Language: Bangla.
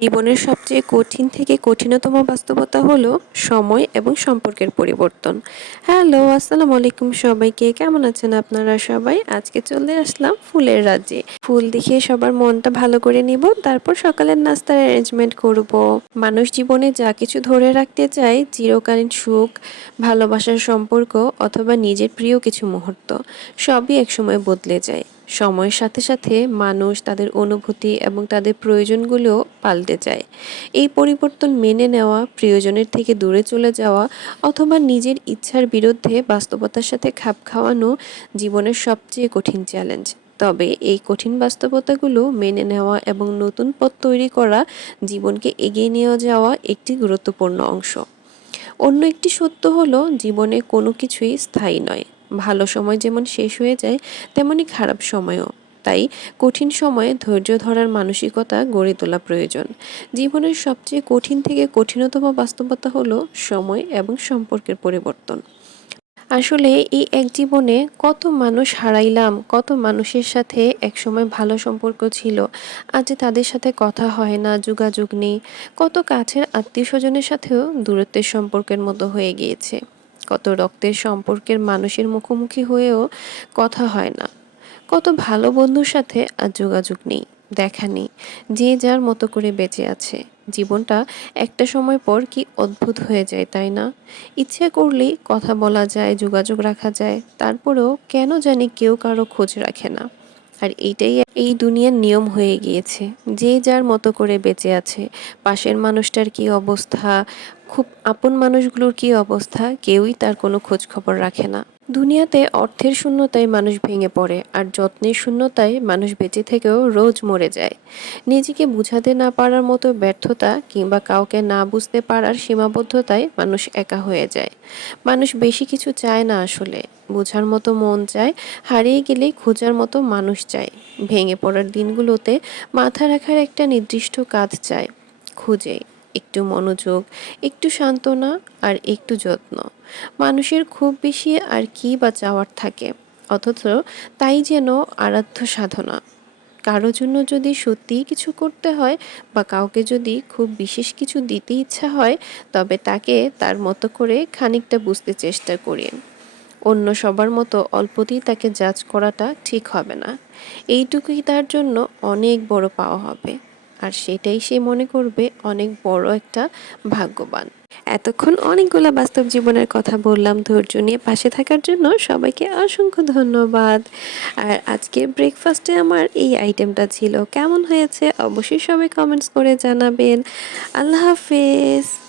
জীবনের সবচেয়ে কঠিন থেকে কঠিনতম বাস্তবতা হলো সময় এবং সম্পর্কের পরিবর্তন। হ্যালো আসসালামু আলাইকুম সবাইকে। কেমন আছেন আপনারা সবাই? আজকে চলে আসলাম ফুলের রাজ্যে। ফুল দেখে সবার মনটা ভালো করে নিব, তারপর সকালের নাস্তার অ্যারেঞ্জমেন্ট করব। মানুষ জীবনে যা কিছু ধরে রাখতে চায়, চিরকালীন সুখ, ভালোবাসার সম্পর্ক অথবা নিজের প্রিয় কিছু মুহূর্ত, সবই একসময় বদলে যায়। সময়ের সাথে সাথে মানুষ তাদের অনুভূতি এবং তাদের প্রয়োজনগুলো পাল্টে যায়। এই পরিবর্তন মেনে নেওয়া, প্রিয়জনের থেকে দূরে চলে যাওয়া অথবা নিজের ইচ্ছার বিরুদ্ধে বাস্তবতার সাথে খাপ খাওয়ানো জীবনের সবচেয়ে কঠিন চ্যালেঞ্জ তবে এই কঠিন বাস্তবতাগুলো মেনে নেওয়া এবং নতুন পথ তৈরি করা জীবনকে এগিয়ে নিয়ে যাওয়া একটি গুরুত্বপূর্ণ অংশ। অন্য একটি সত্য হলো, জীবনে কোনো কিছুই স্থায়ী নয়। ভালো সময় যেমন শেষ হয়ে যায় তেমনই খারাপ সময়ও। তাই কঠিন সময়ে ধৈর্য ধরার মানসিকতা গড়ে তোলা প্রয়োজন। জীবনের সবচেয়ে কঠিন থেকে কঠিনতম বাস্তবতা হলো সময় এবং সম্পর্কের পরিবর্তন। আসলে এই এক জীবনে কত মানুষ হারাইলাম, কত মানুষের সাথে একসময় ভালো সম্পর্ক ছিল, আজ তাদের সাথে কথা হয় না, যোগাযোগ নেই, কত কাছের আত্মীয় স্বজনের সাথেও দূরত্বের সম্পর্কের মতো হয়ে গিয়েছে। কত রক্তের সম্পর্কের মানুষের মুখোমুখি হয়েও কথা হয় না। কত ভালো বন্ধুর সাথে আর যোগাযোগ নেই, দেখা নেই, যে যার মতো করে বেঁচে আছে। জীবনটা একটা সময় পর কি অদ্ভুত হয়ে যায়, তাই না? ইচ্ছে করলেই কথা বলা যায়, যোগাযোগ রাখা যায়, তারপরেও কেন জানি কেউ কারও খোঁজ রাখে না। আর এইটাই এই দুনিয়ার নিয়ম হয়ে গিয়েছে, যে যার মতো করে বেঁচে আছে, পাশের মানুষটার কি অবস্থা খুব আপন মানুষগুলোর কি অবস্থা? কেউই তার কোনো খোঁজ খবর রাখে না। দুনিয়াতে অর্থের শূন্যতায় মানুষ ভেঙে পড়ে আর যত্নের শূন্যতায় মানুষ বেঁচে থেকেও রোজ মরে যায়। নিজেকে বুঝাতে না পারার মতো ব্যর্থতা কিংবা কাউকে না বুঝতে পারার সীমাবদ্ধতায় মানুষ একা হয়ে যায়। মানুষ বেশি কিছু চায় না আসলে। বোঝার মতো মন চায়, হারিয়ে গেলে খোঁজার মতো মানুষ চায়। ভেঙে পড়ার দিনগুলোতে মাথা রাখার একটা নির্দিষ্ট কাজ চায়, খুঁজে। একটু মনোযোগ, একটু সান্ত্বনা আর একটু যত্ন। মানুষের খুব বেশি আর কি বা চাওয়ার থাকে, অথচ তাই যেন আরাধ্য সাধনা। কারও জন্য যদি সত্যিই কিছু করতে হয় বা কাউকে যদি খুব বিশেষ কিছু দিতে ইচ্ছা হয়, তবে তাকে তার মতো করে খানিকটা বুঝতে চেষ্টা করি অন্য সবার মতো অল্পতেই তাকে জাজ করাটা ঠিক হবে না। এইটুকুই তার জন্য অনেক বড় পাওয়া হবে। আর সেটাই সে মনে করবে অনেক বড় একটা ভাগ্যবান। এতক্ষণ অনেকগুলো বাস্তব জীবনের কথা বললাম, ধৈর্য নিয়ে পাশে থাকার জন্য সবাইকে অসংখ্য ধন্যবাদ। আর আজকের ব্রেকফাস্টে আমার এই আইটেমটা ছিল। কেমন হয়েছে অবশ্যই সবাই কমেন্টস করে জানাবেন। আল্লাহ হাফেজ।